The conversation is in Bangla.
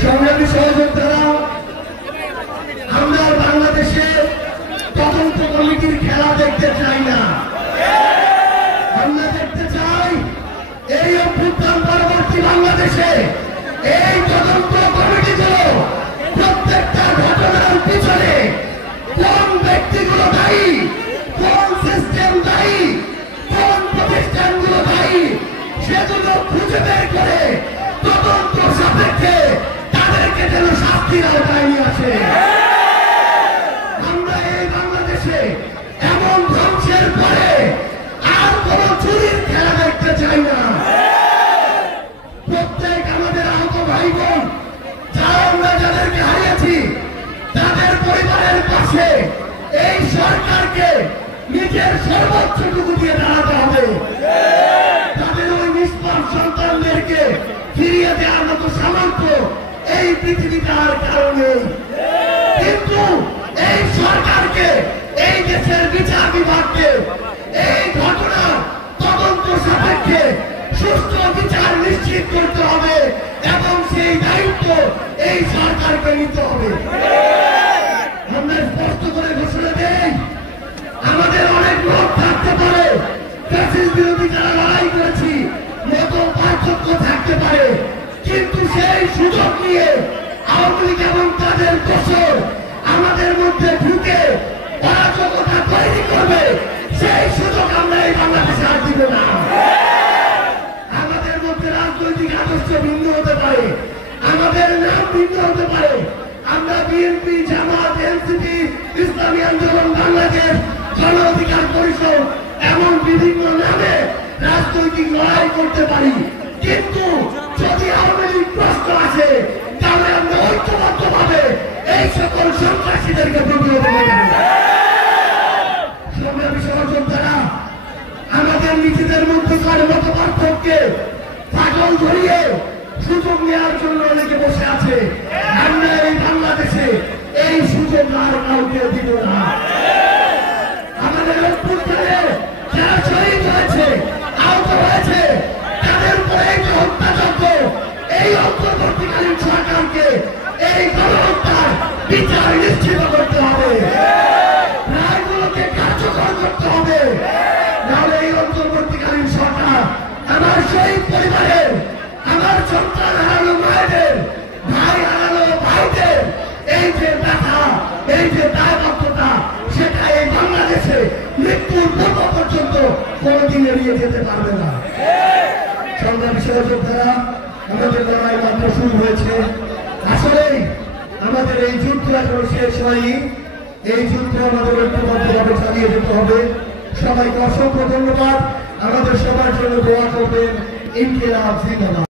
সংগ্রামী সহযোদ্ধারা, আমরা বাংলাদেশে তদন্ত কমিটির খেলা দেখতে চাই না। আমরা দেখতে চাই এই অভ্যুত্থান পরবর্তী বাংলাদেশে এই তদন্ত কমিটিগুলো প্রত্যেকটা ঘটনার পিছনে কোন ব্যক্তিগুলো দায়ী, কোন সিস্টেম দায়ী, কোন প্রতিষ্ঠানগুলো দায়ী, সেগুলো খুঁজে বের করে তদন্ত সাপেক্ষে তাদেরকে যেন শাস্তির আওতায় নিয়ে আসে। আমরা এই বাংলাদেশে এমন ধ্বংসের পরে আর কোন চুরির খেলা দেখতে চাই না। প্রত্যেক আমাদের আহত ভাই বোন, যারা আমরা যাদেরকে হারিয়েছি, তাদের পরিবারের পাশে এই সরকারকে নিজের সর্বোচ্চটুকু দিয়ে দাঁড়াতে হবে। তাদের ওই নিষ্পাপ সন্তানদেরকে ফিরিয়ে দেওয়ার মতো সামর্থ্য এই পৃথিবীতে আর কারণে। কিন্তু এই সরকারকে, এই দেশের বিচার বিভাগকে এই ঘটনা তদন্ত সাপেক্ষে সুষ্ঠু বিচার নিশ্চিত করতে হবে এবং সেই দায়িত্ব এই সরকারকে নিতে হবে। আমরা স্পষ্ট করে ঘোষণা দেই, আমাদের অনেক লোক থাকতে পারে, ফ্যাসিস্ট বিরোধী যারা লড়াই করেছি, মত পার্থক্য থাকতে পারে, কিন্তু সেই সুযোগ নিয়ে আওয়ামী লীগ এবং তাদের দোষর আমাদের মধ্যে ঢুকে অরাজকতা তৈরি করবে, সেই সুযোগ আমরা এই বাংলাদেশে আর দিব না। আমাদের মধ্যে রাজনৈতিক আদর্শ ভিন্ন হতে পারে, আমাদের নাম ভিন্ন হতে পারে, আমরা বিএনপি, জামাত, এনসিপি, ইসলামী আন্দোলন বাংলাদেশ, গণ অধিকার পরিষদ এমন বিভিন্ন নামে রাজনৈতিক লড়াই করতে পারি, কিন্তু যদি আওয়ামী লীগ প্রশ্ন আসে তাহলে আমরা ঐক্যবদ্ধভাবে এই সকল সন্ত্রাসীদেরকে প্রতিহত করব। সংগ্রামী সহযোদ্ধারা, আমাদের নিজেদের মধ্যকার মত পার্থক্যে ফাটল ধরিয়ে সুযোগ নেওয়ার জন্য অনেকে বসে আছে। আমরা এই বাংলাদেশে এই সুযোগ আর কাউকে দিব না। আমাদের অভ্যুত্থানে যারা শহীদ হয়েছে, আহত হয়েছে, তাদের উপরে এই যে হত্যাযজ্ঞ, এই অন্তর্বর্তীকালীন সরকারকে এই গণহত্যার বিচার নিশ্চিত করতে হবে, রায়গুলোকে কার্যকর করতে হবে। নাহলে এই অন্তর্বর্তীকালীন সরকার আমার শহীদ পরিবারের, আমার সন্তান হারানো মায়েদের, ভাই হারানো ভাইদের এই যে ব্যথা, এই যে দায়বদ্ধতা, সেটা এই বাংলাদেশে মৃত্যুর পূর্ব পর্যন্ত কোনদিন এড়িয়ে যেতে পারবে না। সংগ্রামী সহযোদ্ধারা, আমাদের লড়াই মাত্র শুরু হয়েছে। আসলেই আমাদের এই যুদ্ধ এখনো শেষ হয়নি। এই যুদ্ধ আমাদের ঐক্যবদ্ধভাবে চালিয়ে যেতে হবে। সবাইকে অসংখ্য ধন্যবাদ। আমাদের সবার জন্য দোয়া করবেন। ইনকিলাব জিন্দাবাদ।